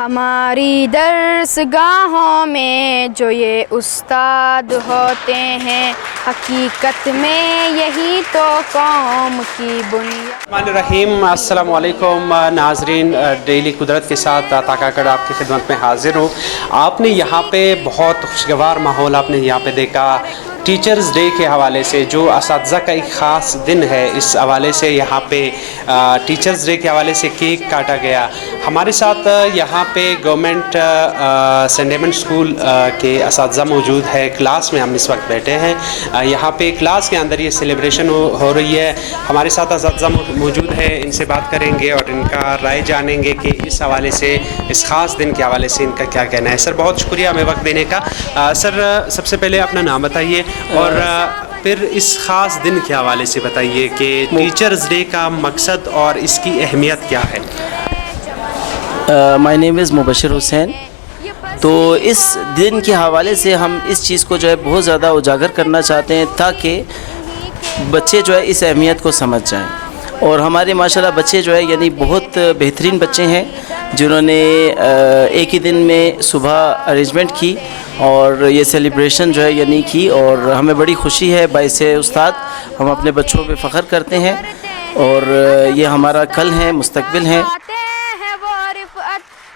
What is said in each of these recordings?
ہماری درسگاہوں میں جو یہ استاد ہوتے ہیں، حقیقت میں یہی تو قوم کی بنیاد۔ الرحمن الرحیم، السلام علیکم ناظرین، ڈیلی قدرت کے ساتھ عطا کاکڑ آپ کی خدمت میں حاضر ہوں۔ آپ نے یہاں پہ بہت خوشگوار ماحول آپ نے یہاں پہ دیکھا، ٹیچرز ڈے کے حوالے سے جو اساتذہ کا ایک خاص دن ہے، اس حوالے سے یہاں پہ ٹیچرز ڈے کے حوالے سے کیک کاٹا گیا۔ ہمارے ساتھ یہاں پہ گورنمنٹ سینٹ ایمنڈ اسکول کے اساتذہ موجود ہے، کلاس میں ہم اس وقت بیٹھے ہیں۔ یہاں پہ کلاس کے اندر یہ سیلیبریشن ہو رہی ہے۔ ہمارے ساتھ اساتذہ موجود ہے، ان سے بات کریں گے اور ان کا رائے جانیں گے کہ اس حوالے سے، اس خاص دن کے حوالے سے ان کا کیا کہنا ہے۔ سر بہت شکریہ ہمیں وقت دینے کا۔ سر سب سے پہلے اپنا نام بتائیے اور پھر اس خاص دن کے حوالے سے بتائیے کہ ٹیچرز ڈے کا مقصد اور اس کی اہمیت کیا ہے۔ مائی نیم از مبشر حسین۔ تو اس دن کے حوالے سے ہم اس چیز کو جو ہے بہت زیادہ اجاگر کرنا چاہتے ہیں تاکہ بچے جو ہے اس اہمیت کو سمجھ جائیں۔ اور ہمارے ماشاءاللہ بچے جو ہے یعنی بہت بہترین بچے ہیں جنہوں نے ایک ہی دن میں صبح ارینجمنٹ کی اور یہ سیلیبریشن جو ہے یعنی کی، اور ہمیں بڑی خوشی ہے باعث استاد، ہم اپنے بچوں پہ فخر کرتے ہیں اور یہ ہمارا کل ہے، مستقبل ہے۔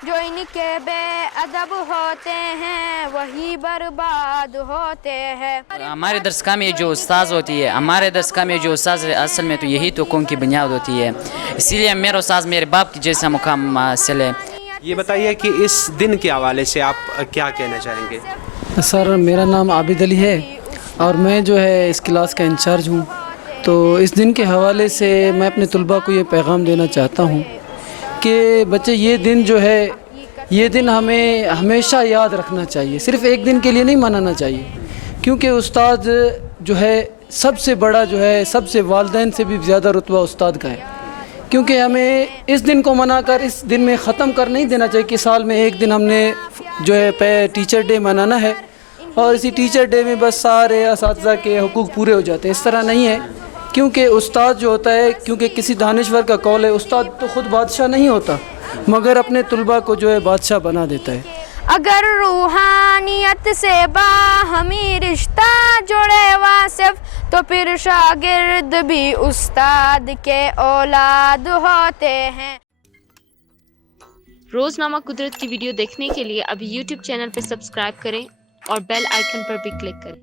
جو ان کے بے ادب ہوتے ہیں وہی برباد ہوتے ہیں۔ ہمارے درسگاہ میں جو استاذ ہوتی ہے، ہمارے درسگاہ میں جو استاذ اصل میں تو یہی تو قوم کی بنیاد ہوتی ہے، اسی لیے میرا استاذ میرے باپ کی جیسا مقام حاصل ہے۔ یہ بتائیے کہ اس دن کے حوالے سے آپ کیا کہنا چاہیں گے۔ سر میرا نام عابد علی ہے اور میں جو ہے اس کلاس کا انچارج ہوں۔ تو اس دن کے حوالے سے میں اپنے طلباء کو یہ پیغام دینا چاہتا ہوں کہ بچے یہ دن جو ہے، یہ دن ہمیں ہمیشہ یاد رکھنا چاہیے، صرف ایک دن کے لیے نہیں منانا چاہیے، کیونکہ استاد جو ہے سب سے بڑا جو ہے، سب سے والدین سے بھی زیادہ رتبہ استاد کا ہے۔ کیونکہ ہمیں اس دن کو منا کر اس دن میں ختم کر نہیں دینا چاہیے کہ سال میں ایک دن ہم نے جو ہے ٹیچر ڈے منانا ہے اور اسی ٹیچر ڈے میں بس سارے اساتذہ کے حقوق پورے ہو جاتے ہیں۔ اس طرح نہیں ہے، کیونکہ استاد جو ہوتا ہے، کیونکہ کسی دانشور کا قول ہے، استاد تو خود بادشاہ نہیں ہوتا مگر اپنے طلباء کو جو ہے بادشاہ بنا دیتا ہے۔ اگر روحانیت سے باہمی رشتہ جڑے واصف تو پھر شاگرد بھی استاد کے اولاد ہوتے ہیں۔ روزنامہ قدرت کی ویڈیو دیکھنے کے لیے ابھی یوٹیوب چینل پہ سبسکرائب کریں اور بیل آئیکن پر بھی کلک کریں۔